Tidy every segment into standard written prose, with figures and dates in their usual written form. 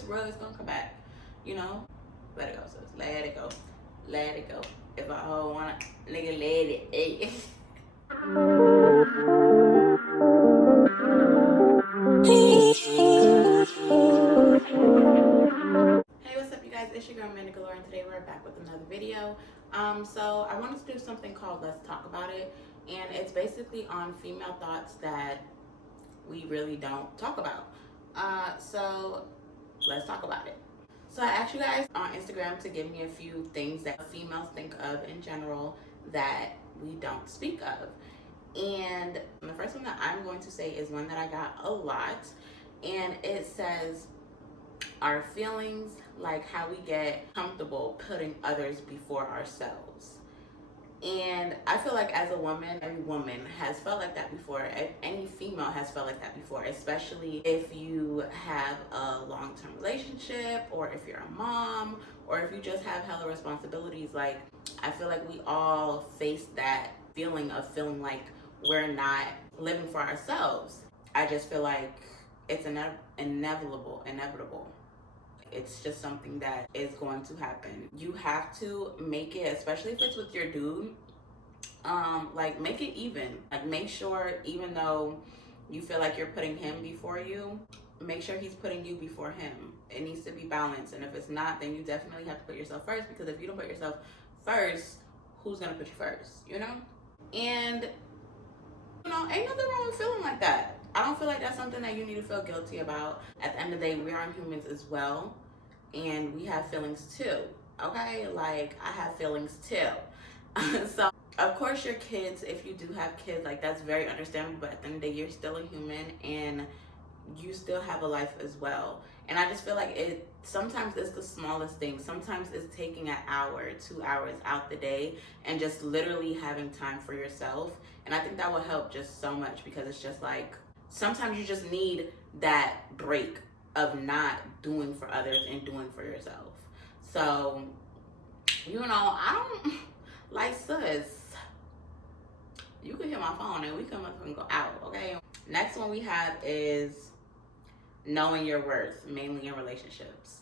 it's real, it's gonna come back. You know, let it go, sis. Let it go. Let it go. If a hoe wanna, nigga, let it. Hey. Hey, what's up, you guys? It's your girl Amanda Galore, and today we're back with another video. So I wanted to do something called Let's Talk About It, and it's basically on female thoughts that we really don't talk about. So let's talk about it. So I asked you guys on Instagram to give me a few things that females think of in general that we don't speak of. And the first one that I'm going to say is one that I got a lot, and it says our feelings, like how we get comfortable putting others before ourselves. And I feel like as a woman, every woman has felt like that before. Any female has felt like that before, especially if you have a long-term relationship, or if you're a mom, or if you just have hella responsibilities. Like, I feel like we all face that feeling of feeling like we're not living for ourselves. I just feel like it's inevitable. It's just something that is going to happen. You have to make it, especially if it's with your dude, like, make it even. Like, make sure, even though you feel like you're putting him before you, make sure he's putting you before him. It needs to be balanced. And if it's not, then you definitely have to put yourself first, because if you don't put yourself first, who's gonna put you first, you know? And ain't nothing wrong with feeling like that. I don't feel like that's something that you need to feel guilty about. At the end of the day, we are humans as well, and we have feelings too, okay? Like, I have feelings too. So, of course, your kids, if you do have kids, like, that's very understandable, but at the end of the day, you're still a human, and you still have a life as well. And I just feel like sometimes it's the smallest things. Sometimes it's taking an hour, 2 hours out the day and just literally having time for yourself. And I think that will help just so much, because it's just like, sometimes you just need that break of not doing for others and doing for yourself. So, I don't, like, sis, you can hit my phone and we can go out, okay? Next one we have is knowing your worth, mainly in relationships.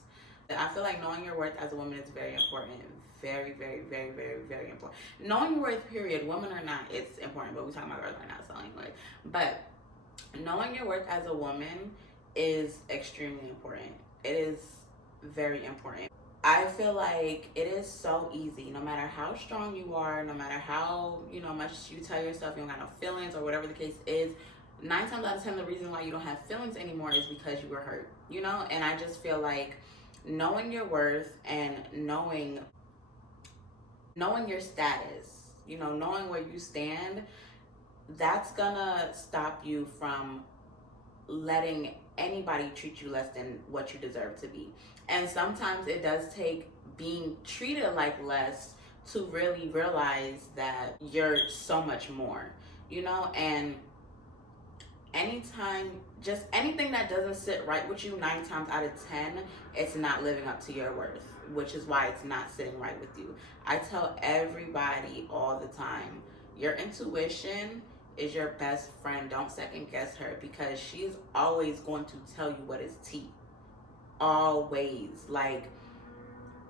I feel like knowing your worth as a woman is very important. Very, very, very, very, very important. Knowing your worth, period, woman or not, it's important, but we're talking about girls right now, so anyway. But knowing your worth as a woman is extremely important. It is very important. I feel like it is so easy, no matter how strong you are, no matter how, much you tell yourself you don't got no feelings or whatever the case is, 9 times out of 10, the reason why you don't have feelings anymore is because you were hurt, And I just feel like knowing your worth and knowing your status, knowing where you stand, that's gonna stop you from letting anybody treat you less than what you deserve to be. And sometimes it does take being treated like less to really realize that you're so much more, and anytime, just anything that doesn't sit right with you, 9 times out of 10, it's not living up to your worth, which is why it's not sitting right with you. I tell everybody all the time, your intuition is your best friend. Don't second guess her, because she's always going to tell you what is tea. Always. Like,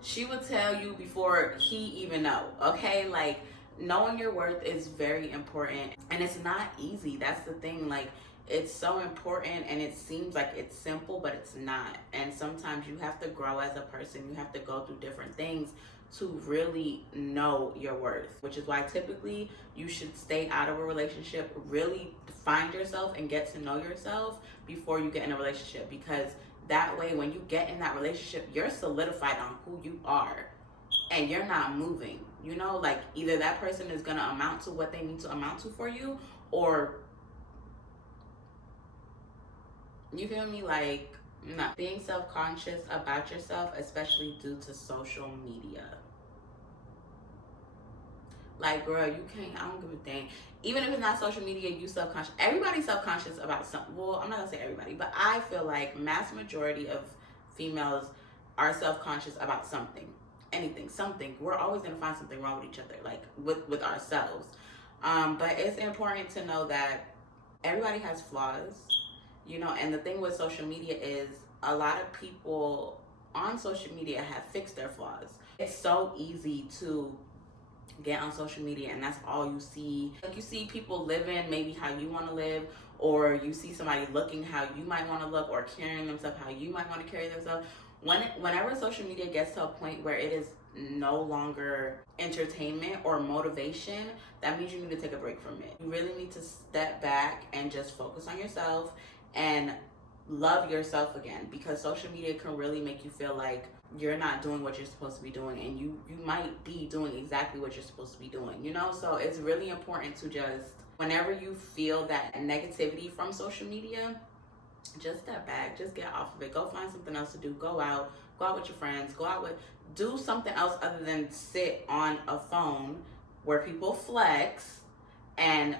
she will tell you before he even know, okay? Like, knowing your worth is very important, and it's not easy. That's the thing. Like, it's so important, and it seems like it's simple, but it's not. And sometimes you have to grow as a person. You have to go through different things to really know your worth, which is why typically you should stay out of a relationship, really find yourself and get to know yourself before you get in a relationship, because that way, when you get in that relationship, you're solidified on who you are and you're not moving. Like, either that person is gonna amount to what they need to amount to for you, or, you feel me? Like, not being self-conscious about yourself, especially due to social media. Like, girl, you can't, I don't give a thing. Even if it's not social media, you self-conscious. Everybody's self-conscious about something. Well, I'm not gonna say everybody, but I feel like mass majority of females are self-conscious about something. Anything, something. We're always gonna find something wrong with each other, like with ourselves. But it's important to know that everybody has flaws, and the thing with social media is a lot of people on social media have fixed their flaws. It's so easy to get on social media and that's all you see. Like, you see people living maybe how you want to live, or you see somebody looking how you might want to look, or carrying themselves how you might want to carry themselves. Whenever social media gets to a point where it is no longer entertainment or motivation, that means you need to take a break from it. You really need to step back and just focus on yourself and love yourself again, because social media can really make you feel like you're not doing what you're supposed to be doing, and you might be doing exactly what you're supposed to be doing, you know? So it's really important to just, whenever you feel that negativity from social media, just step back, just get off of it, go find something else to do, go out with your friends, do something else other than sit on a phone where people flex and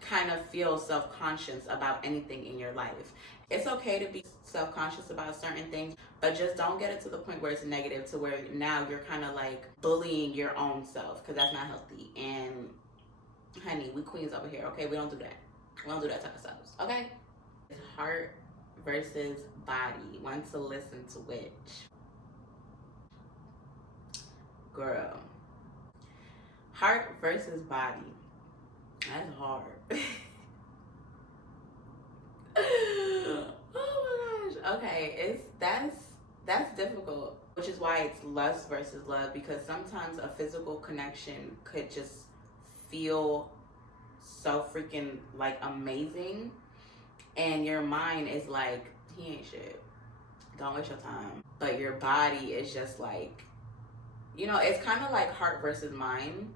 kind of feel self-conscious about anything in your life. It's okay to be self-conscious about certain things, but just don't get it to the point where it's negative, to where now you're kind of like bullying your own self, because that's not healthy. And honey, we queens over here, okay? We don't do that. We don't do that type of stuff, okay? It's heart versus body. When to listen to which? Girl. Heart versus body. That's hard. Oh my gosh. Okay, that's difficult, which is why it's lust versus love, because sometimes a physical connection could just feel so freaking like amazing, and your mind is like, he ain't shit, don't waste your time. But your body is just like, you know, it's kind of like heart versus mind.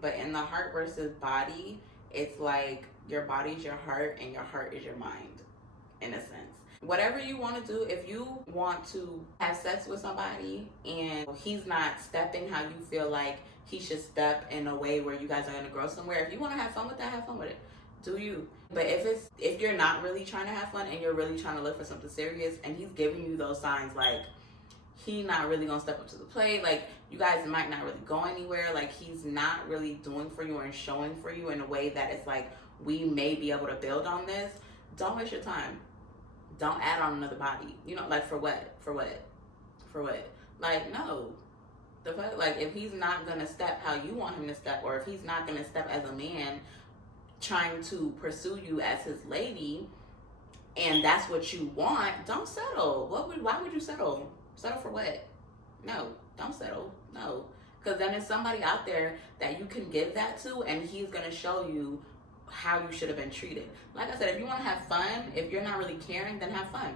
But in the heart versus body, it's like your body's your heart and your heart is your mind, in a sense. Whatever you want to do, if you want to have sex with somebody and he's not stepping how you feel like he should step in a way where you guys are going to grow somewhere, if you want to have fun with that, have fun with it. Do you? But if you're not really trying to have fun and you're really trying to look for something serious, and he's giving you those signs like he not really gonna step up to the plate, like you guys might not really go anywhere, like he's not really doing for you and showing for you in a way that it's like, we may be able to build on this, don't waste your time. Don't add on another body, you know, like for what? Like, no. The fuck? Like, if he's not gonna step how you want him to step, or if he's not gonna step as a man trying to pursue you as his lady, and that's what you want, don't settle. Why would you settle? Settle for what? No, don't settle. No. Because then there's somebody out there that you can give that to, and he's going to show you how you should have been treated. Like I said, if you want to have fun, if you're not really caring, then have fun.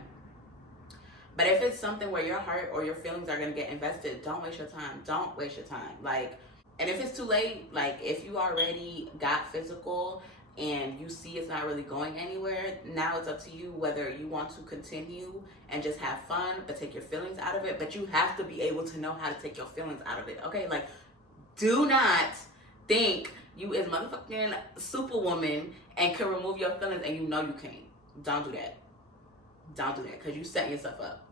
But if it's something where your heart or your feelings are going to get invested, don't waste your time. Don't waste your time. Like, and if it's too late, like if you already got physical and you see it's not really going anywhere, now it's up to you whether you want to continue and just have fun but take your feelings out of it. But you have to be able to know how to take your feelings out of it, okay? Like, do not think you is motherfucking superwoman and can remove your feelings, and you know you can't. Don't do that. Don't do that, because you setting yourself up.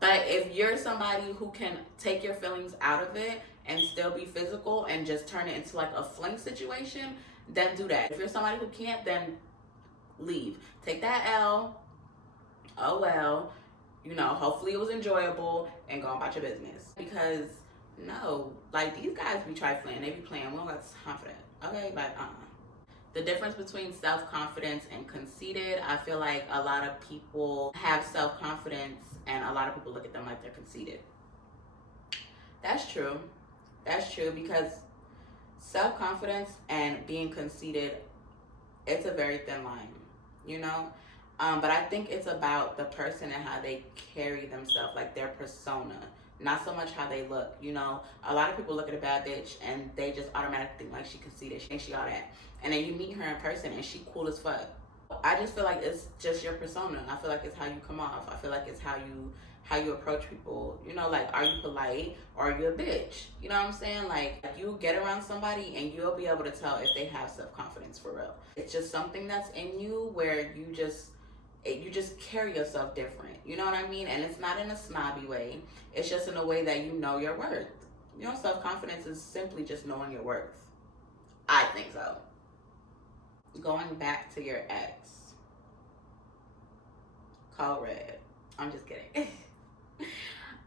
But if you're somebody who can take your feelings out of it and still be physical and just turn it into like a fling situation, then do that. If you're somebody who can't, then leave. Take that L. Oh well. You know, hopefully it was enjoyable, and go about your business. Because no, like these guys be trifling. They be playing. We don't got time for that. Okay? Like, The difference between self-confidence and conceited, I feel like a lot of people have self-confidence and a lot of people look at them like they're conceited. That's true. That's true, because self-confidence and being conceited, it's a very thin line, you know? But I think it's about the person and how they carry themselves, like their persona, not so much how they look, you know? A lot of people look at a bad bitch and they just automatically think like she conceited, she thinks she all that. And then you meet her in person and she cool as fuck. I just feel like it's just your persona. I feel like it's how you come off. I feel like it's how you approach people. You know, like, are you polite or are you a bitch? You know what I'm saying? Like, you get around somebody and you'll be able to tell if they have self-confidence for real. It's just something that's in you where you just carry yourself different. You know what I mean? And it's not in a snobby way. It's just in a way that you know your worth. You know, self-confidence is simply just knowing your worth. I think so. Going back to your ex. Code red. I'm just kidding.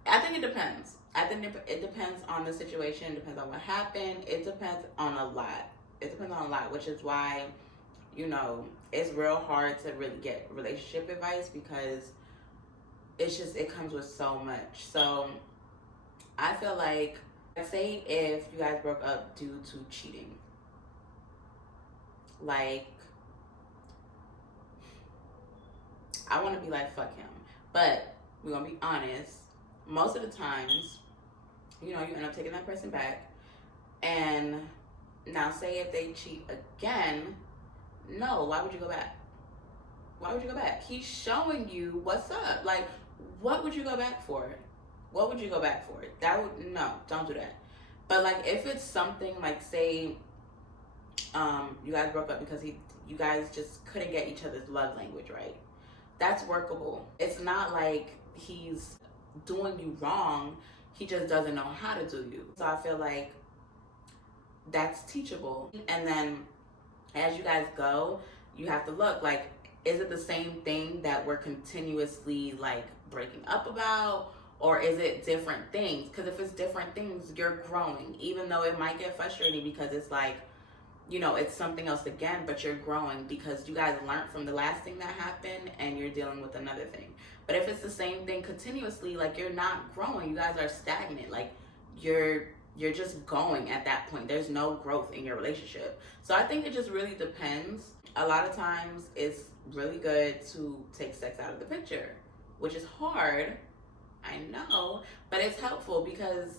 I think it depends. I think it depends on the situation, it depends on what happened, it depends on a lot. It depends on a lot, which is why, you know, it's real hard to really get relationship advice because it's just, it comes with so much. So I feel like, say if you guys broke up due to cheating, like, I want to be like, fuck him. But we're going to be honest. Most of the times, you know, you end up taking that person back. And now say if they cheat again, no, why would you go back? Why would you go back? He's showing you what's up. Like, what would you go back for? What would you go back for? That would, no, don't do that. But like, if it's something like, say, you guys broke up because you guys just couldn't get each other's love language right. That's workable. It's not like he's doing you wrong. He just doesn't know how to do you. So I feel like that's teachable. And then as you guys go, you have to look like, is it the same thing that we're continuously like breaking up about? Or is it different things? Because if it's different things, you're growing. Even though it might get frustrating because it's like, you know, it's something else again, but you're growing because you guys learned from the last thing that happened and you're dealing with another thing. But if it's the same thing continuously, like, you're not growing. You guys are stagnant. Like, you're just going at that point. There's no growth in your relationship. So I think it just really depends. A lot of times it's really good to take sex out of the picture, which is hard, I know, but it's helpful because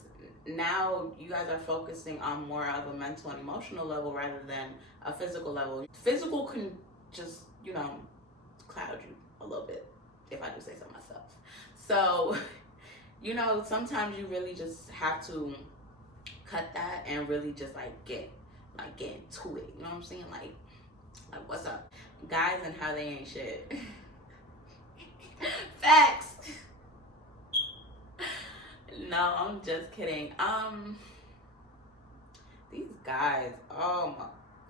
now you guys are focusing on more of a mental and emotional level rather than a physical level. Physical can just, you know, cloud you a little bit, if I do say so myself. So, you know, sometimes you really just have to cut that and really just get into it. You know what I'm saying? Like what's up? Guys and how they ain't shit. Facts. No, I'm just kidding. These guys, oh my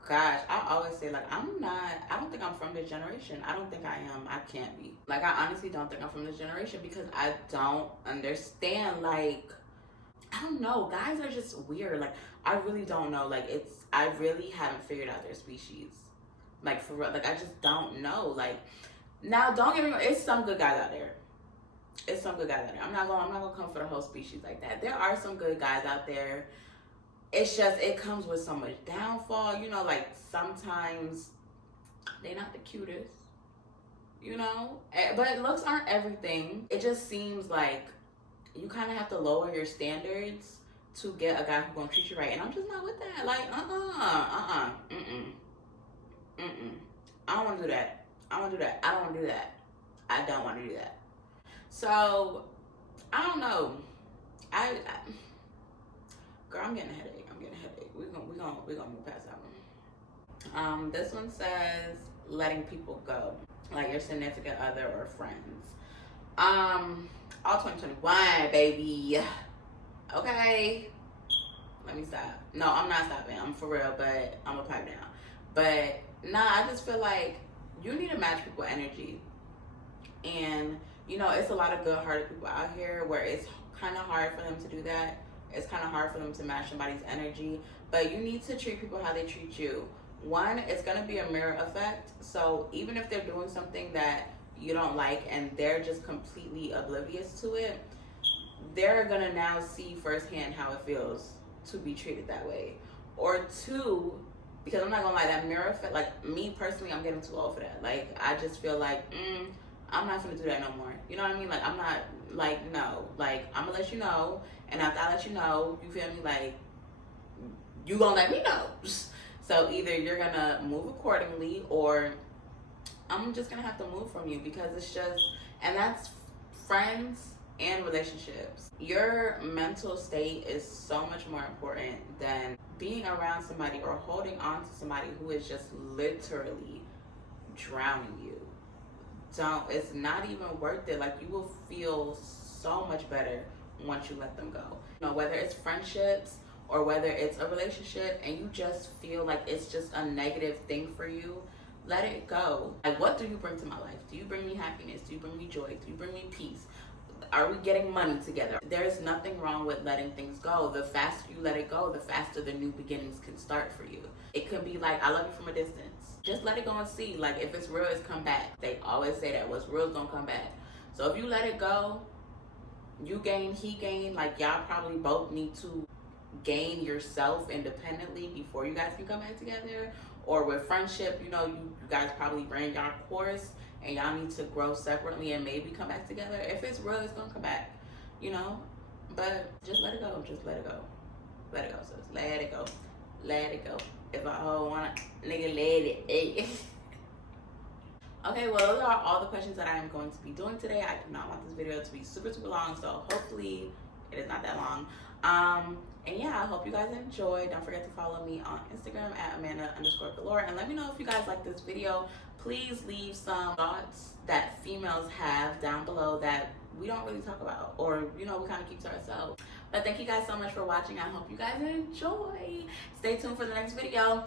gosh, I always say, like, I don't think I'm from this generation. I don't think I am. I can't be. Like, I honestly don't think I'm from this generation because I don't understand, like, I don't know. Guys are just weird. Like, I really don't know. Like, I really haven't figured out their species. Like, for real. Like, I just don't know. Like, now, don't get me wrong. It's some good guys out there. It's some good guys out there. I'm not gonna come for the whole species like that. There are some good guys out there. It's just, it comes with so much downfall. You know, like, sometimes they're not the cutest, you know? But looks aren't everything. It just seems like you kind of have to lower your standards to get a guy who's gonna treat you right. And I'm just not with that. Like, I don't want to do that. I don't want to do that. I don't want to do that. I don't want to do that. So, I don't know. Girl, I'm getting a headache. We're gonna move past that one. This one says letting people go, like your significant other or friends. All 2021, baby. Okay. Let me stop. No, I'm not stopping. I'm for real, but I'm gonna pipe down. But nah, I just feel like you need to match people's energy. And, you know, it's a lot of good-hearted people out here where it's kind of hard for them to do that. It's kind of hard for them to match somebody's energy. But you need to treat people how they treat you. One, it's going to be a mirror effect. So even if they're doing something that you don't like and they're just completely oblivious to it, they're going to now see firsthand how it feels to be treated that way. Or two, because I'm not going to lie, that mirror effect, like me personally, I'm getting too old for that. Like, I just feel like, I'm not going to do that no more. You know what I mean? Like, I'm not, like, no. Like, I'm going to let you know. And after I let you know, you feel me? Like, you going to let me know. So either you're going to move accordingly or I'm just going to have to move from you because it's just, and that's friends and relationships. Your mental state is so much more important than being around somebody or holding on to somebody who is just literally drowning you. It's not even worth it. Like, you will feel so much better once you let them go. You know, whether it's friendships or whether it's a relationship and you just feel like it's just a negative thing for you, let it go. Like, what do you bring to my life? Do you bring me happiness? Do you bring me joy? Do you bring me peace? Are we getting money together? There's nothing wrong with letting things go. The faster you let it go, the faster the new beginnings can start for you. It could be like, I love you from a distance. Just let it go and see. Like, if it's real, it's come back. They always say that what's real is gonna come back. So if you let it go, you gain, he gain. Like, y'all probably both need to gain yourself independently before you guys can come back together. Or with friendship, you know, you guys probably ran y'all course and y'all need to grow separately and maybe come back together. If it's real, it's gonna come back, you know. But just let it go. Just let it go. Let it go, sis. Let it go. Let it go. If a hoe wanna, nigga, let it. Okay, well, those are all the questions that I am going to be doing today. I do not want this video to be super, super long, so hopefully it is not that long. And yeah, I hope you guys enjoyed. Don't forget to follow me on Instagram at Amanda_galore. And let me know if you guys like this video. Please leave some thoughts that females have down below that we don't really talk about, or, you know, we kind of keep to ourselves. But thank you guys so much for watching. I hope you guys enjoy. Stay tuned for the next video.